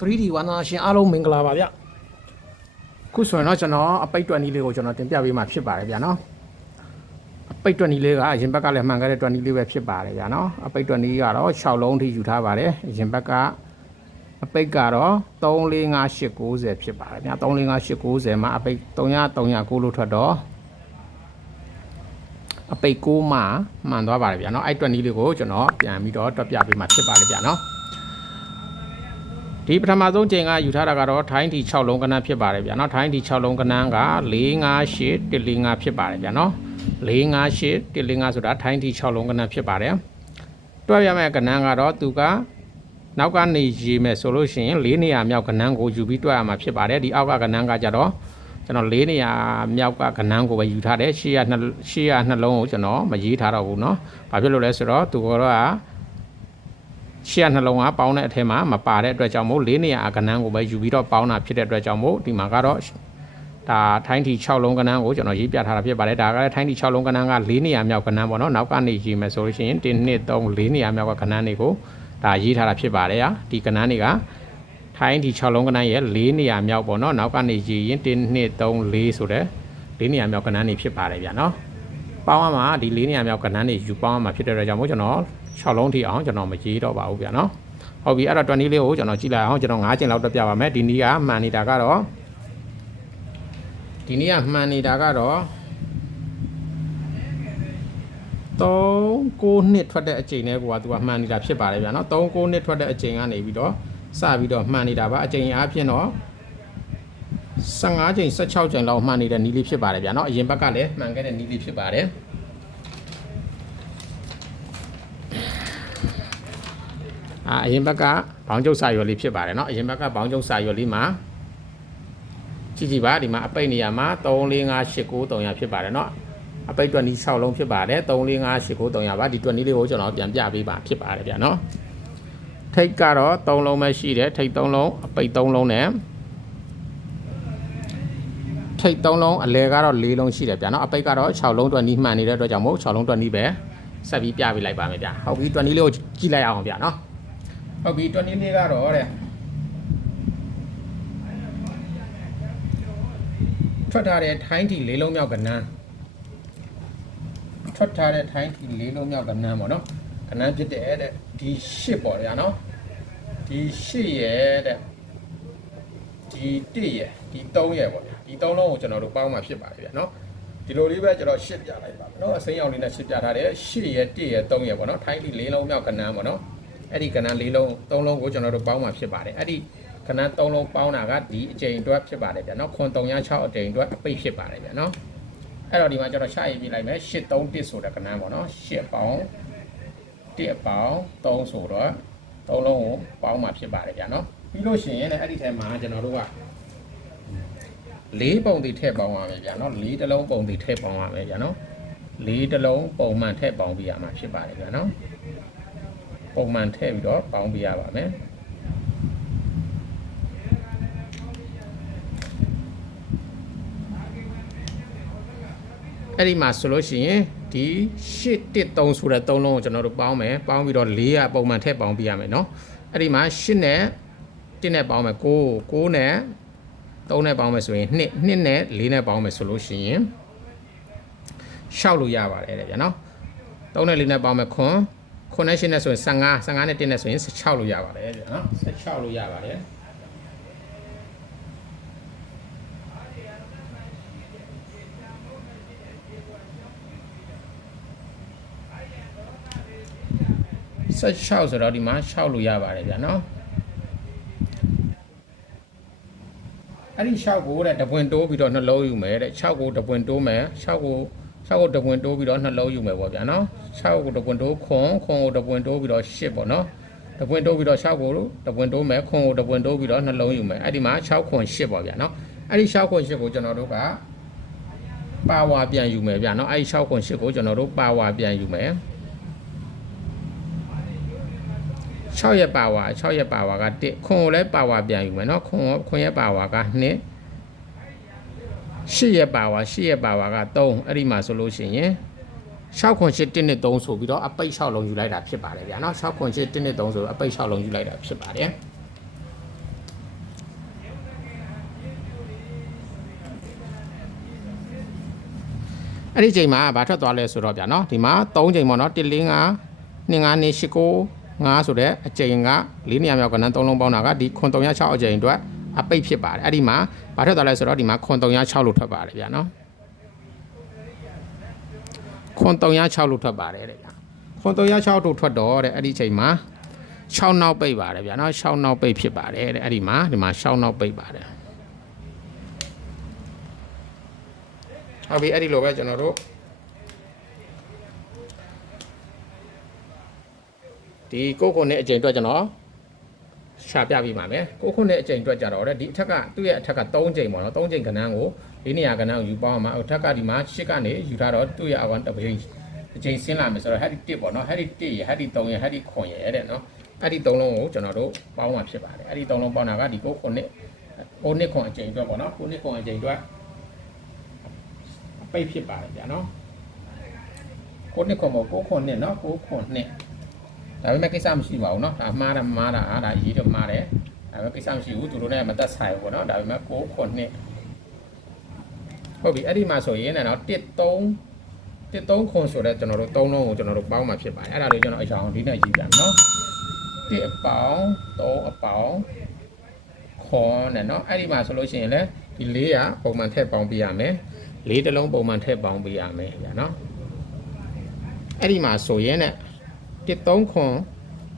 3D ဝါနာရှင်အားလုံးမင်္ဂလာပါဗျခုဆိုရင်တော့ကျွန်တော်အပိတ်တွက်နီးလေးကိုကျွန်တော်တင်ပြပေးမှာဖြစ်ပါတယ်ဗျာနော်အပိတ်တွက်နီးလေးကအရင်ဘက်ကလည်းမှန်ခဲ့တဲ့တွက်နီးလေးပဲဖြစ်ပါတယ်ဗျာနော်အပိတ်တွက်နီးကတော့6လုံးထိယူထားပါတယ်အရင်ဘက်ကအပိတ်ကတော့345890ဖြစ်ပါတယ်ဗျာ345890မှာအပိတ်3390လို့ထွက်တော့အပိတ်6မှာမှန်သွားပါတယ်ဗျာနော်အဲ့တွက်နီးလေးကိုကျွန်တော်ပြန်ပြီးတော့တွက်ပြပေးမှာဖြစ်ပါတယ်ဗျာနော်ဒီပထမဆုံးချိန်ကယူထားတာကတော့ထိုင်းတီ6လုံးကဏ္ဍဖြစ်ပါတယ်ဗျာနော်ထိုင်းတီ6လုံးကဏ္ဍက458 145ဖြစ်ပါတယ်ဗျာနော်458 145ဆိုတာထိုင်းတီ6လုံးကဏ္ဍဖြစ်ပါတယ်တွက်ရမယ့်ကဏ္ဍကတော့သူကနောက်ကနေရေးမယ်ဆိုလို့ရှိရင်4နေရာမြောက်ကဏ္ဍကိုယူပြီးတွက်ရမှာဖြစ်ပါတယ်ဒီအောက်ကကဏ္ဍကကြတော့ကျွန်တော်4နေရာမြောက်ကကဏ္ဍကိုပဲယူထားတယ်ရှေ့ကနှလုံးကိုကျွန်တော်မရေးထားတော့ဘူးเนาะဘာဖြစ်လို့လဲဆိုတော့သူကတော့ရှေ့နှလုံးကပေါင်းတဲ့အထက်မှာမပါတဲ့အတွက်ကြောင့်မို့4နေရာကဏ္ဍကိုပဲယူပြီးတော့ပေါင်းတာဖြစ်တဲ့အတွက်ကြောင့်မို့ဒီမှာကတော့ဒါထိုင်းတီ6လုံးကဏ္ဍကိုကျွန်တော်ရေးပြထားတာဖြစ်ပါတယ်ဒါကလည်းထိုင်းတီ6လုံးကဏ္ဍက4နေရာမြောက်ကဏ္ဍပေါ့နော်နောက်ကနေရေးမယ်ဆိုလို့ရှိရင်1 2 3 4နေရာမြောက်ကကဏ္ဍတွေကိုဒါရေးထားတာဖြစ်ပါတယ်ဒီကဏ္ဍတွေကထိုင်းတီ6လုံးကဏ္ဍရဲ့4နေရာမြောက်ပေါ့နော်နောက်ကနေရေးရင်1 2 3 4ဆိုတဲ့4နေရာမြောက်ကဏ္ဍတွေဖြစ်ပါတယ်ဗျာနော်ပေါင်းရမှာဒီ4နေရာမြောက်ကဏ္ဍတွေယူပေါင်းရမှာဖြစ်တဲ့အတွက်ကြောင့်မို့ကျွန်တော်6လုံးထိအောင်ကျွန်တော်မရေးတော့ပါဘူးဗျာနော်ဟုတ်ပြီအဲ့တော့20လေးကိုကျွန်တော်ကြည့်လိုက်အောင်ကျွန်တော်9ကျင်လောက်တက်ပြပါမယ်ဒီနေ့ကမှန်နေတာကတော့3 9နှစ်ထွက်တဲ့အချိန်နဲ့ကိုကသူကမှန်နေတာဖြစ်ပါတယ်ဗျာနော်3 9နှစ်ထွက်တဲ့အချိန်ကနေပြီးတော့စပြီးတော့မှန်နေတာပါအချိန်အားဖြင့်တော့15ချိန်16ချိန်လောက်မှန်နေတဲ့နီးလေးဖြစ်ပါတယ်ဗျာနော်အရင်ဘက်ကလည်းမှန်ခဲ့တဲ့နီးလေးဖြစ်ပါတယ်အရင်ဘက်ကဘောင်းကျုပ်စာရွက်လေးဖြစ်ပါတယ်เนาะအရင်ဘက်ကဘောင်းကျုပ်စာရွက်လေးမှာကြည့်ပါဒီမှာအပိတ်နေရာမှာ34589300ဖြစ်ပါတယ်เนาะအပိတ်တွက်နီး6လုံးဖြစ်ပါတယ်34589300ပါဒီတွက်နီးလေးကိုကျွန်တော်ပြန်ပြပေးပါဖြစ်ပါတယ်ဗျာเนาะထိတ်ကတော့3လုံးပဲရှိတယ်ထိတ်3လုံးအပိတ်3လုံးနဲ့ထိတ်3လုံးအလဲကတော့4လုံးရှိတယ်ဗျာเนาะအပိတ်ကတော့6လုံးတွက်နီးမှန်နေတဲ့အတွက်ကြောင့်မို့6လုံးတွက်နီးပဲဆက်ပြီးပြပေးလိုက်ပါမယ်ဗျာဟုတ်ပြီတွက်နီးလေးကိုကြည့်လိုက်အောင်ဗျာเนาะဟုတ်ပြီတွက်နီးလေးကတော့တဲ့ထွက်ထားတဲ့ထိုင်းတီ၄လုံးမြောက်ကဏ္ဍထွက်ထားတဲ့ထိုင်းတီ၄လုံးမြောက်ကဏ္ဍပေါ့နော်ကဏ္ဍဖြစ်တဲ့ဒီ8ပေါ့ဗျာနော်ဒီ8ရဲ့တဲ့ဒီ1ရဲ့ဒီ3ရဲ့ပေါ့ဗျာဒီ3လုံးကိုကျွန်တော်တို့ပေါင်းမှဖြစ်ပါတယ်ဗျာနော်ဒီလိုလေးပဲကျွန်တော်8ပြလိုက်ပါမယ်နော်အစိမ်းရောင်လေးနဲ့8ပြထားတဲ့8ရဲ့1ရဲ့3ရဲ့ပေါ့နော်ထိုင်းတီ၄လုံးမြောက်ကဏ္ဍပေါ့နော်အဲ့ဒီကဏ္ဍ4လုံး3လုံးကိုကျွန်တော်တို့ပေါင်းမှဖြစ်ပါတယ်အဲ့ဒီကဏ္ဍ3လုံးပေါင်းတာကဒီအချိန်အတွက်ဖြစ်ပါတယ်ဗျာနော်9306အချိန်အတွက်အပိတ်ဖြစ်ပါတယ်ဗျာနော်အဲ့တော့ဒီမှာကျွန်တော်ရှာရေးပြလိုက်မယ်831ဆိုတဲ့ကဏ္ဍပေါ့နော်8ပေါင်း1ပေါင်း3ဆိုတော့3လုံးကိုပေါင်းမှဖြစ်ပါတယ်ဗျာနော်ပြီးလို့ရှိရင်လည်းအဲ့ဒီထဲမှာကျွန်တော်တို့က4ပုံတွေထည့်ပေါင်းရမယ်ဗျာနော်4တလုံးပုံတွေထည့်ပေါင်းရမယ်ဗျာနော်4တလုံးပုံမှန်ထည့်ပေါင်းပြရမှာဖြစ်ပါတယ်ဗျာနော်ပုံမှန်ထည့်ပြီးတော့ပေါင်းပြရပါမယ်အဲ့ဒီမှာဆိုလို့ရှိရင်ဒီ813ဆိုတဲ့3လုံးကိုကျွန်တော်တို့ပေါင်းမယ်ပေါင်းပြီးတော့4ကပုံမှန်ထည့်ပေါင်းပြရမယ်เนาะအဲ့ဒီမှာ8နဲ့1နဲ့ပေါင်းမယ်9နဲ့3နဲ့ပေါင်းမယ်ဆိုရင်2နဲ့4နဲ့ပေါင်းမယ်ဆိုလို့ရှိရင်6လို့ရပါတယ်တဲ့ဗျာเนาะ3နဲ့4နဲ့ပေါင်းမယ်9နဲ့8နဲ့ဆိုရင်15နဲ့1နဲ့ဆိုရင်16လို့ရပါတယ်ဗျာနော်16လို့ရပါတယ်16ဆိုတော့ဒီမှာ6လို့ရပါတယ်ဗျာနော်အဲ့ဒီ6ကိုတဲ့တပွင့်တိုးပြီးတော့နှလုံးယူမယ်တဲ့6ကိုတပွင့်တိုးမယ်6ကိုတပွင့်တိုးပြီးတော့နှလုံးယူမယ်ပေါ့ဗျာနော်6ကိုတပွင့်တိုးခွန်ကိုတပွင့်တိုးပြီးတော့8ပေါ့နော်တပွင့်တိုးပြီးတော့6ကိုတပွင့်တိုးမယ်ခွန်ကိုတပွင့်တိုးပြီးတော့နှလုံးယူမယ်အဲ့ဒီမှာ6ခွန်8ပေါ့ဗျာနော်အဲ့ဒီ6ခွန်8ကိုကျွန်တော်တို့ကပါဝါပြန်ယူမယ်ဗျာနော်အဲ့ဒီ6ခွန်8ကိုကျွန်တော်တို့ပါဝါပြန်ယူမယ်6ရဲ့ပါဝါက1ခွန်ကိုလည်းပါဝါပြန်ယူမယ်เนาะခွန်ရဲ့ပါဝါက2 8ရဲ့ပါဝါက3အဲ့ဒီမှာဆိုလို့ရှိရင်6ခွန်8 1နဲ့3ဆိုပြီးတော့အပိတ်6လုံးယူလိုက်တာဖြစ်ပါတယ်ဗျာเนาะ6ခွန်8 1နဲ့3ဆိုတော့အပိတ်6လုံးယူလိုက်တာဖြစ်ပါတယ် အဲ့ဒီချိန်မှာဘာထွက်သွားလဲဆိုတော့ဗျာနော်ဒီမှာ3ချိန်ပေါ့နော်1 4 5 2 5 2 8 9 5ဆိုတဲ့အချိန်က4နေရာမြောက်ကဏ္ဍ3လုံးပေါင်းတာကဒီခွန်306အချိန်အတွက်အပိတ်ဖြစ်ပါတယ်အဲ့ဒီမှာဘာထွက်သွားလဲဆိုတော့ဒီမှာခွန်306လို့ထွက်ပါတယ်ဗျာနော်ခွန်306လို့ထွက်ပါတယ်တဲ့ဗျာခွန်306တို့ထွက်တော့တဲ့အဲ့ဒီချိန်မှာ6နောက်ပိတ်ပါတယ်ဗျာနော်6နောက်ပိတ်ဖြစ်ပါတယ်တဲ့အဲ့ဒီမှာဒီမှာ6နောက်ပိတ်ပါတယ်ဟုတ်ပြီအဲ့ဒီလိုပဲကျွန်တော်တို့ဒီကိုခုနဲ့အချိန်အတွက်ကျွန်တော်ရှာပြပြီးပါမယ်ကိုခုနဲ့အချိန်အတွက်ကြတော့ဒီအထက်ကသူ့ရဲ့အထက်က3ချိန်ပေါ့နော်3ချိန်ကဏ္ဍကို၄နေရာကဏ္ဍကိုယူပေါင်းအောင်အထက်ကဒီမှာ8ကနေယူထားတော့သူ့ရဲ့အကောင်တစ်ချိန်အချိန်ဆင်းလာမယ်ဆိုတော့ဟဲ့ဒီ1ပေါ့နော်ဟဲ့ဒီ1ရဟဲ့ဒီ3ရဟဲ့ဒီ9ရတဲ့နော်အဲ့ဒီ3လုံးကိုကျွန်တော်တို့ပေါင်းမှဖြစ်ပါတယ်အဲ့ဒီ3လုံးပေါင်းတာကဒီကိုခုနဲ့9နှစ်ခွန်အချိန်အတွက်ပေါ့နော်9နှစ်ခွန်အချိန်အတွက်ပိတ်ဖြစ်ပါတယ်ဗျာနော်9နှစ်ခွန်မို့9ခွန်နှစ်နော်9ခွန်နှစ်ဒါပေမဲ့ကိစ္စမရှိပါဘူးเนาะဒါမှားတာဒါရေးတော့မှားတယ်ဒါပေမဲ့ကိစ္စမရှိဘူးသူတို့နဲ့မသက်ဆိုင်ဘူးပေါ့เนาะဒါပေမဲ့9ခွန်နှစ်ဟုတ်ပြီအဲ့ဒီမှာဆိုရင်နော်13ခွန်ဆိုတော့ကျွန်တော်တို့3လုံးကိုကျွန်တော်တို့ပေါင်းမှာဖြစ်ပါတယ်အဲ့ဒါလေးကျွန်တော်အချောင်းဒီနဲ့ရေးပြမယ်เนาะ1အပေါင်း3အပေါင်းခွန်နဲ့เนาะအဲ့ဒီမှာဆိုလို့ရှိရင်လည်းဒီ4ကပုံမှန်ထည့်ပေါင်းပြရမယ်4တလုံးပုံမှန်ထည့်ပေါင်းပြရမယ်ဗျာเนาะအဲ့ဒီမှာဆိုရင်ね3ခွန်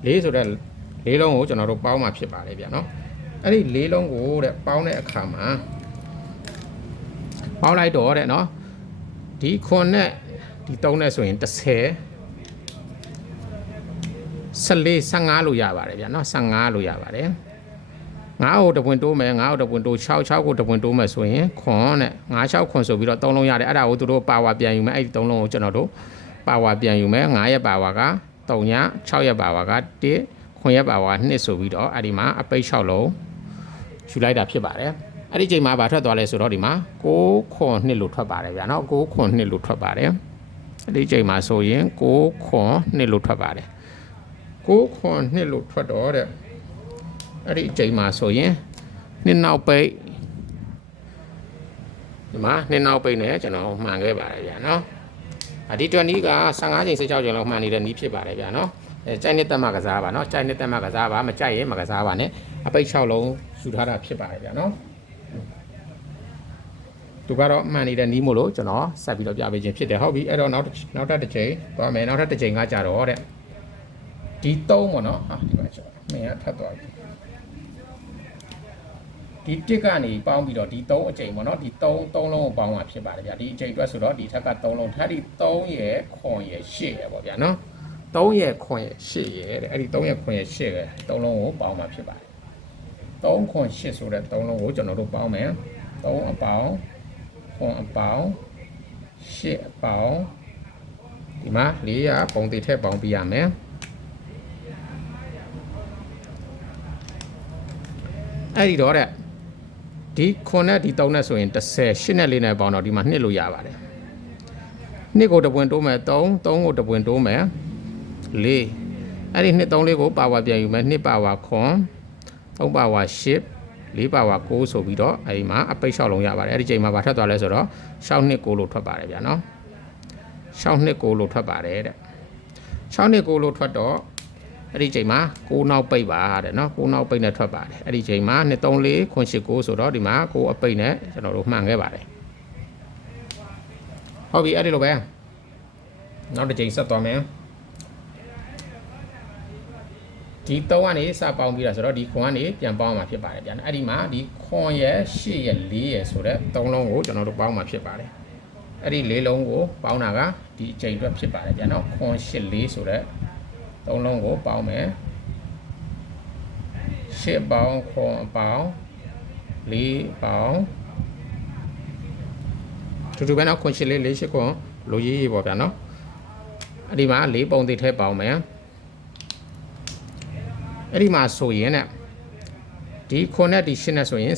4ဆိုတဲ့4လုံးကိုကျွန်တော်တို့ပေါင်းမှာဖြစ်ပါတယ်ဗျာနော်အဲ့ဒီ4လုံးကိုတဲ့ပေါင်းတဲ့အခါမှာပေါင်းလိုက်တော့တဲ့နော်ဒီခွန်နဲ့ဒီ3နဲ့ဆိုရင်30 14 15လို့ရပါတယ်ဗျာနော်15လို့ရပါတယ်9ကိုတပွင့်တိုးမယ်9ကိုတပွင့်တိုး6ကိုတပွင့်တိုးမယ်ဆိုရင်ခွန်နဲ့9 6ခွန်ဆိုပြီးတော့3လုံးရတယ်အဲ့ဒါကိုသူတို့ပါဝါပြန်ယူမယ်အဲ့ဒီ3လုံးကိုကျွန်တော်တို့ပါဝါပြန်ယူမယ်9ရဲ့ပါဝါက3ည6ရက်ပါဝါက1ခွန်ရက်ပါဝါ2ဆိုပြီးတော့အဲ့ဒီမှာအပိတ်6လုံးယူလိုက်တာဖြစ်ပါတယ်အဲ့ဒီချိန်မှာဘာထွက်သွားလဲဆိုတော့ဒီမှာ6ခွန်2လို့ထွက်ပါတယ်ဗျာနော်6ခွန်2လို့ထွက်ပါတယ်အဲ့ဒီချိန်မှာဆိုရင်6ခွန်2လို့ထွက်ပါတယ်6ခွန်2လို့ထွက်တော့တဲ့အဲ့ဒီချိန်မှာဆိုရင်2နောက်ပိတ်ဒီမှာ2နောက်ပိတ်နဲ့ကျွန်တော်မှန်ခဲ့ပါတယ်ဗျာနော်ဒီတွက်နီးက15ချိန်16ချိန်လောက်မှန်နေတဲ့နီးဖြစ်ပါတယ်ဗျာနော်ကြိုက်နဲ့တက်မှကစားပါနော်ကြိုက်နဲ့တက်မှကစားပါမကြိုက်ရင်မကစားပါနဲ့အပိတ်6လုံးယူထားတာဖြစ်ပါတယ်ဗျာနော်သူကတော့မှန်နေတဲ့နီးမို့လို့ကျွန်တော်ဆက်ပြီးတော့ပြပေးခြင်းဖြစ်တယ်ဟုတ်ပြီအဲ့တော့နောက်တစ်ချိန်သွားမယ်နောက်တစ်ချိန်ကကြတော့တဲ့ဒီ3ပေါ့နော်ဟာဒီမှာကျွန်တော်မင်းကထပ်သွားပြီဒီ1ကနေပေါင်းပြီးတော့ဒီ3အချိန်ပေါ့နော်ဒီ3လုံးကိုပေါင်းမှာဖြစ်ပါတယ်ဗျာဒီအချိန်အတွက်ဆိုတော့ဒီထက်က3လုံးထပ်ဒီ3ရဲ့ခွန်ရဲ့8ရဲ့ပေါ့ဗျာနော်3ရဲ့ခွန်ရဲ့8ရဲ့တဲ့အဲ့ဒီ3ရဲ့ခွန်ရဲ့8ရဲ့3လုံးကိုပေါင်းမှာဖြစ်ပါတယ်3ခွန်8ဆိုတဲ့3လုံးကိုကျွန်တော်တို့ပေါင်းမယ်3အပေါင်းခွန်အပေါင်း8အပေါင်းဒီမှာ400ပုံသေးထည့်ပေါင်းပြရမယ်အဲ့ဒီတော့တဲ့ဒီခွန်နဲ့ဒီ3နဲ့ဆိုရင်30 8နဲ့4နဲ့ပေါင်းတော့ဒီမှာ2လို့ရပါတယ်2ကိုတပွင့်တိုးမယ်3ကိုတပွင့်တိုးမယ်4အဲ့ဒီ2 3 4ကိုပါဝါပြန်ယူမယ်2ပါဝါခွန်3ပါဝါ8 4ပါဝါ9ဆိုပြီးတော့အဲ့ဒီမှာအပိတ်6လုံးရပါတယ်အဲ့ဒီချိန်မှာဘာထွက်သွားလဲဆိုတော့6 2 9လို့ထွက်ပါတယ်ဗျာနော်6 2 9လို့ထွက်ပါတယ်တဲ့6 2 9လို့ထွက်တော့အဲ့ဒီချိန်မှာ9နောက်ပိတ်ပါတဲ့နော်9နောက်ပိတ်နဲ့ထွက်ပါတယ်အဲ့ဒီချိန်မှာ2 3 4ခွန်8 9ဆိုတော့ဒီမှာ9အပိတ်နဲ့ကျွန်တော်တို့မှန်ခဲ့ပါတယ်ဟုတ်ပြီအဲ့ဒီလိုပဲနောက်တစ်ချိန်ဆက်သွားမယ်ဒီ3ကနေစပေါင်းပြီးတာဆိုတော့ဒီခွန်ကနေပြန်ပေါင်းမှာဖြစ်ပါတယ်ဗျာအဲ့ဒီမှာဒီခွန်ရဲ့8ရဲ့4ရဲ့ဆိုတဲ့3လုံးကိုကျွန်တော်တို့ပေါင်းမှာဖြစ်ပါတယ်အဲ့ဒီ4လုံးကိုပေါင်းတာကဒီအချိန်အတွက်ဖြစ်ပါတယ်ဗျာနော်ခွန်8 4ဆိုတဲ့3လုံးကိုပေါင်းမယ်8ပေါင်းခွန်အပေါင်း4ပေါင်းတူပဲနော်ခွန်8 4 8ခွန်လိုရေးပေါ့ဗျာနော်အဲ့ဒီမှာ4ပုံသေးထဲပေါင်းမယ်အဲ့ဒီမှာဆိုရင်ねဒီခွန်နဲ့ဒီ8နဲ့ဆိုရင်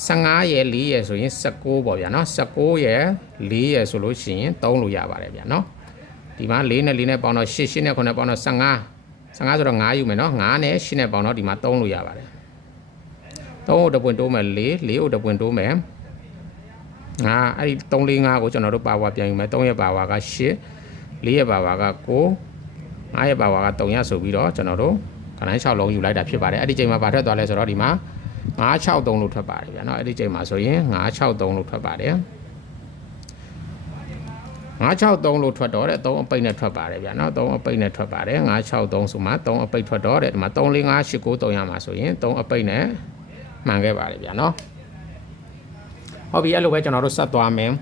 15ရဲ့4ရဲ့ဆိုရင်19ပေါ့ဗျာနော်19ရဲ့4ရဲ့ဆိုလို့ရှိရင်3လို့ရပါတယ်ဗျာနော်ဒီမှာ4နဲ့4နဲ့ပေါင်းတော့8 8နဲ့9နဲ့ပေါင်းတော့15ဆိုတော့5ယူမယ်နော်5နဲ့8နဲ့ပေါင်းတော့ဒီမှာ3လို့ရပါတယ်3ကိုတပွင့်တိုးမယ်4ကိုတပွင့်တိုးမယ် အဲ့ဒီ3 4 5ကိုကျွန်တော်တို့ပါဝါပြန်ယူမယ်3ရဲ့ပါဝါက8 4ရဲ့ပါဝါက9 5ရဲ့ပါဝါက3ဆိုပြီးတော့ကျွန်တော်တို့ခဏ6လုံးယူလိုက်တာဖြစ်ပါတယ်အဲ့ဒီချိန်မှာဘာထွက်သွားလဲဆိုတော့ဒီမှာ963လို့ထွက်ပါတယ်ဗျာနော်အဲ့ဒီချိန်မှာဆိုရင်963လို့ထွက်ပါတယ်963လို့ထွက်တော့တဲ့3အပိတ်နဲ့ထွက်ပါတယ်ဗျာနော်3အပိတ်နဲ့ထွက်ပါတယ်963ဆိုမှ3အပိတ်ထွက်တော့တဲ့ဒီမှာ34589ရမှာဆိုရင်3အပိတ်နဲ့မှန်ခဲ့ပါတယ်ဗျာနော်ဟုတ်ပြီအဲ့လိုပဲကျွန်တော်တို့ဆက်သွားမယ်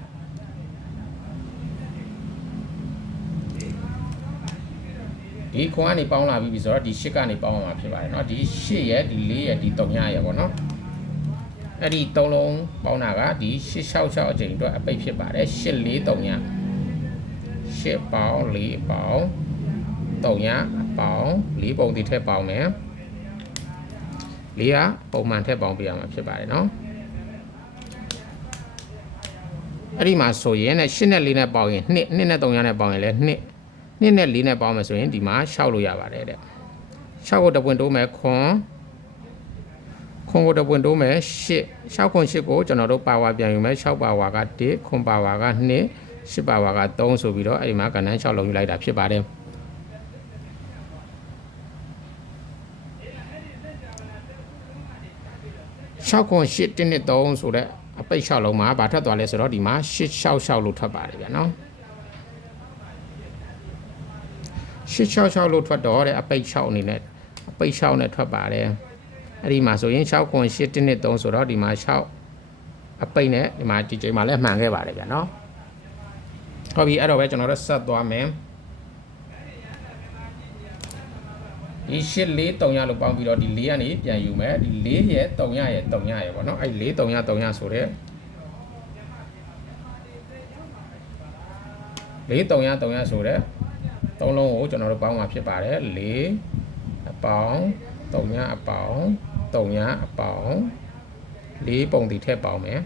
ဒီခွန်ကနေပေါင်းလာပြီဆိုတော့ဒီ8ကနေပေါင်းအောင်ဖြစ်ပါတယ်เนาะဒီ8ရဲ့ဒီ4ရဲ့ဒီ3ရဲ့ပေါ့เนาะအဲ့ဒီ3လုံးပေါင်းတာကဒီ866အချိန်အတွက်အပိတ်ဖြစ်ပါတယ်843 8ပေါင်း4ပေါင်း3အပေါင်း4ပုံဒီထက်ပေါင်းမယ်4ကပုံမှန်ထက်ပေါင်းပြရမှာဖြစ်ပါတယ်เนาะအဲ့ဒီမှာဆိုရင်နဲ့8နဲ့4နဲ့ပေါင်းရင်2နဲ့3နဲ့ပေါင်းရင်လည်း2နဲ့4နဲ့ပေါင်းမယ်ဆိုရင်ဒီမှာ6လို့ရပါတယ်တဲ့6ကိုတပွင့်တိုးမယ်ခွန်ကိုတပွင့်တိုးမယ်8 6ခွန်8ကိုကျွန်တော်တို့ပါဝါပြန်ယူမယ်6ပါဝါက1ခွန်ပါဝါက2 8ပါဝါက3ဆိုပြီးတော့အဲ့ဒီမှာကဏ္ဍ6လုံးယူလိုက်တာဖြစ်ပါတယ်6ခွန်8 1နဲ့3ဆိုတဲ့အပိတ်6လုံးမှာဘာထွက်သွားလဲဆိုတော့ဒီမှာ866လို့ထွက်ပါတယ်ဗျာနော်866လို့ထွက်တော့တဲ့အပိတ်6အနေနဲ့အပိတ်6နဲ့ထွက်ပါတယ်အဲ့ဒီမှာဆိုရင်6ခွန်8 1နဲ့3ဆိုတော့ဒီမှာ6အပိတ်နဲ့ဒီမှာဒီချိန်မှာလည်းမှန်ခဲ့ပါတယ်ဗျာနော်ဟုတ်ပြီအဲ့တော့ပဲကျွန်တော်တို့ဆက်သွားမယ်ဒီ8 4 3လို့ပေါင်းပြီးတော့ဒီ4ကနေပြန်ယူမယ်ဒီ4ရဲ့3ရဲ့3ရဲ့ပေါ့နော်အဲ့4 3 3ဆိုတဲ့4 3 3ဆိုတဲ့3လုံးကိုကျွန်တော်တို့ပေါင်းမှာဖြစ်ပါတယ်4အပေါင်း3အပေါင်း3အပေါင်း4ပုံဒီထက်ပေါင်းမယ်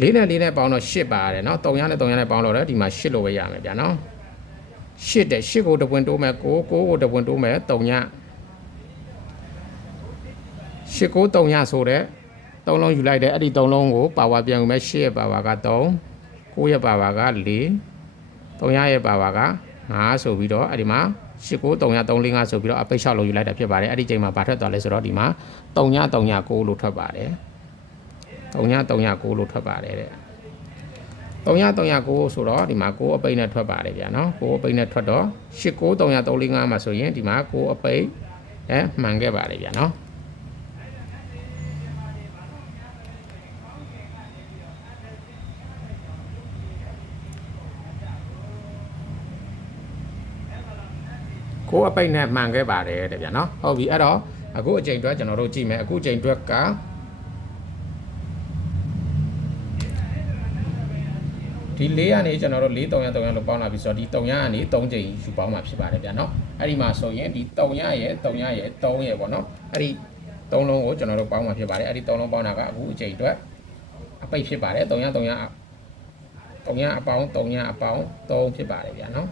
4နဲ့4နဲ့ပေါင်းတော့8ပါတယ်เนาะ3နဲ့3နဲ့ပေါင်းတော့ဒီမှာ8လို့ပဲရမယ်ဗျာเนาะ8တဲ့8ကိုတပွင့်တိုးမယ်9ကိုတပွင့်တိုးမယ်3ည8ကို3ညဆိုတဲ့3လုံးယူလိုက်တယ်အဲ့ဒီ3လုံးကိုပါဝါပြန်ယူမယ်8ရဲ့ပါဝါက3 9ရဲ့ပါဝါက4 3ရဲ့ပါဝါက5ဆိုပြီးတော့အဲ့ဒီမှာ8ကို3 3 4 5ဆိုပြီးတော့အပိတ်6လုံးယူလိုက်တာဖြစ်ပါတယ်အဲ့ဒီချိန်မှာဘာထွက်သွားလဲဆိုတော့ဒီမှာ3 9လို့ထွက်ပါတယ်3 9လို့ထွက်ပါတယ်တဲ့3 9ဆိုတော့ဒီမှာ9အပိတ်နဲ့ထွက်ပါတယ်ဗျာနော်9အပိတ်နဲ့ထွက်တော့8 9 3 3 4 5မှာဆိုရင်ဒီမှာ9အပိတ်မှန်ခဲ့ပါတယ်ဗျာနော်ကိုအပိတ်နဲ့မှန်ခဲ့ပါတယ်တဲ့ဗျာနော်ဟုတ်ပြီအဲ့တော့အခုအချိန်အတွက်ကျွန်တော်တို့ကြည့်မယ်အခုအချိန်အတွက်ကဒီ4ကနေကျွန်တော်တို့4 3 3လို့ပေါင်းလာပြီဆိုတော့ဒီ3ကနေ3ချိန်ယူပေါင်းမှာဖြစ်ပါတယ်ဗျာနော်အဲ့ဒီမှာဆိုရင်ဒီ3ရဲ့3ရဲ့3ရဲ့ပေါ့နော်အဲ့ဒီ3လုံးကိုကျွန်တော်တို့ပေါင်းမှာဖြစ်ပါတယ်အဲ့ဒီ3လုံးပေါင်းတာကအခုအချိန်အတွက်အပိတ်ဖြစ်ပါတယ်3 3အပေါင်း3အပေါင်း3ဖြစ်ပါတယ်ဗျာနော်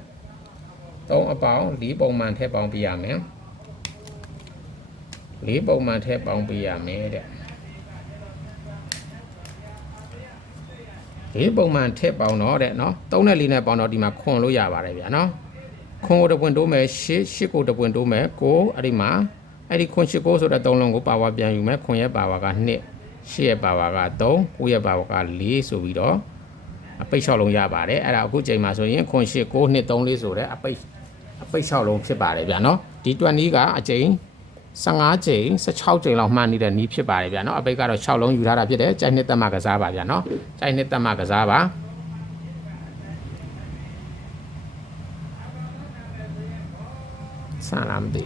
3အပေါင်း4ပုံမှန်ထည့်ပေါင်းပြရမယ်4ပုံမှန်ထည့်ပေါင်းပြရမယ်တဲ့4ပုံမှန်ထည့်ပေါင်းတော့တဲ့နော်3နဲ့4နဲ့ပေါင်းတော့ဒီမှာခွန်လို့ရပါတယ်ဗျာနော်ခွန်ကိုတပွင့်တိုးမယ်8ကိုတပွင့်တိုးမယ်9အဲ့ဒီမှာအဲ့ဒီခွန်8 9ဆိုတဲ့3လုံးကိုပါဝါပြန်ယူမယ်ခွန်ရဲ့ပါဝါက2 8ရဲ့ပါဝါက3 9ရဲ့ပါဝါက4ဆိုပြီးတော့အပိတ်6လုံးရပါတယ်အဲ့ဒါအခုချိန်မှာဆိုရင်ခွန်8 9 2 3 4ဆိုတဲ့အပိတ်6လုံးဖြစ်ပါတယ်ဗျာနော်ဒီ20ကအချိန်15ချိန်16ချိန်လောက်မှန်းနေတဲ့နီးဖြစ်ပါတယ်ဗျာနော်အပိတ်ကတော့6လုံးယူထားတာဖြစ်တယ်ကြိုက်နှစ်သက်မှကစားပါဗျာနော်ကြိုက်နှစ်သက်မှကစားပါဆာလမ်ဒီ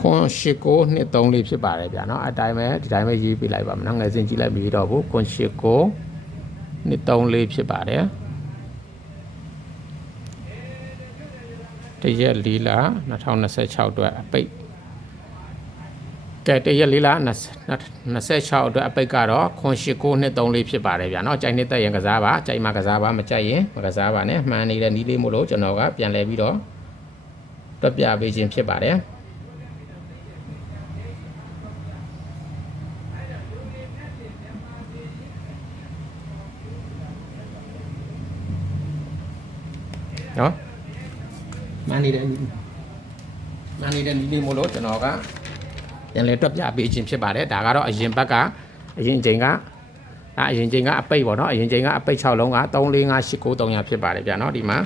ခွန်8 9 2 3လေးဖြစ်ပါတယ်ဗျာနော်အတိုင်းပဲဒီတိုင်းပဲရေးပြလိုက်ပါမယ်နော်ငယ်စဉ်ကြည့်လိုက်ပြီးတော့ဘူးခွန်8 9 2 3လေးဖြစ်ပါတယ်တရက်4လ2026အတွက်အပိတ် ကဲတရက်လေးလား26အတွက်အပိတ်ကတော့ခွန်89နှစ်34ဖြစ်ပါတယ်ဗျာနော်ကြိုက်နှစ်သက်ရင်ကစားပါကြိုက်မှကစားပါမကြိုက်ရင်မကစားပါနဲ့မှန်နေတဲ့နီးလေးမို့လို့ကျွန်တော်ကပြန်လဲပြီးတော့တွက်ပြပေးခြင်းဖြစ်ပါတယ်နော်မှန်နေတဲ့နီးလေးမို့လို့ကျွန်တော်ကပြန်လဲတွက်ပြပေးခြင်းဖြစ်ပါတယ်ဒါကတော့အရင်ဘက်ကအရင်ချိန်ကအရင်ချိန်ကအပိတ်ပေါ့နော်အရင်ချိန်ကအပိတ်6လုံးက34589ဖြစ်ပါတယ်ဗျာနော်ဒီမှာ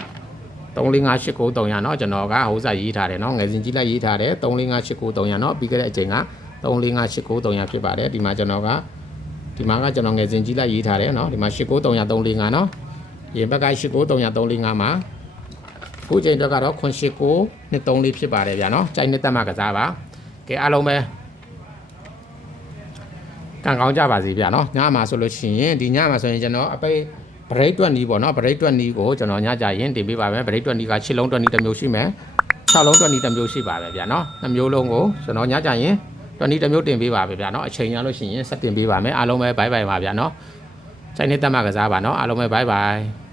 34589နော်ကျွန်တော်ကဟိုးစာရေးထားတယ်နော်ငယ်စဉ်ကြီးလိုက်ရေးထားတယ်34589နော်ပြီးခဲ့တဲ့အချိန်က34589ဖြစ်ပါတယ်ဒီမှာကျွန်တော်ကျွန်တော်ငယ်စဉ်ကြီးလိုက်ရေးထားတယ်နော်ဒီမှာ89345နော်ရင်ဘက်က89345မှာခုချိန်တော့ကတော့989နှစ်34ဖြစ်ပါတယ်ဗျာနော်ကြိုက်နှစ်သက်မှကစားပါကဲအားလုံးပဲကံကောင်းကြပါစေဗျာနော်ညမှာဆိုလို့ရှိရင်ဒီညမှာဆိုရင်ကျွန်တော်အပိတ် break တွက်နီးပေါ့နော် break တွက်နီးကိုကျွန်တော်ညကြရင်တင်ပေးပါမယ် break တွက်နီးက6လုံးတွက်နီးတစ်မျိုးရှိမယ်6လုံးတွက်နီးတစ်မျိုးရှိပါပဲဗျာနော်2မျိုးလုံးကိုကျွန်တော်ညကြရင်တွက်နီးတစ်မျိုးတင်ပေးပါပဲဗျာနော်အချိန်ရလို့ရှိရင်ဆက်တင်ပေးပါမယ်အားလုံးပဲ bye bye ပါဗျာနော်စိုက်နေတက်မှကစားပါနော်အားလုံးပဲ bye bye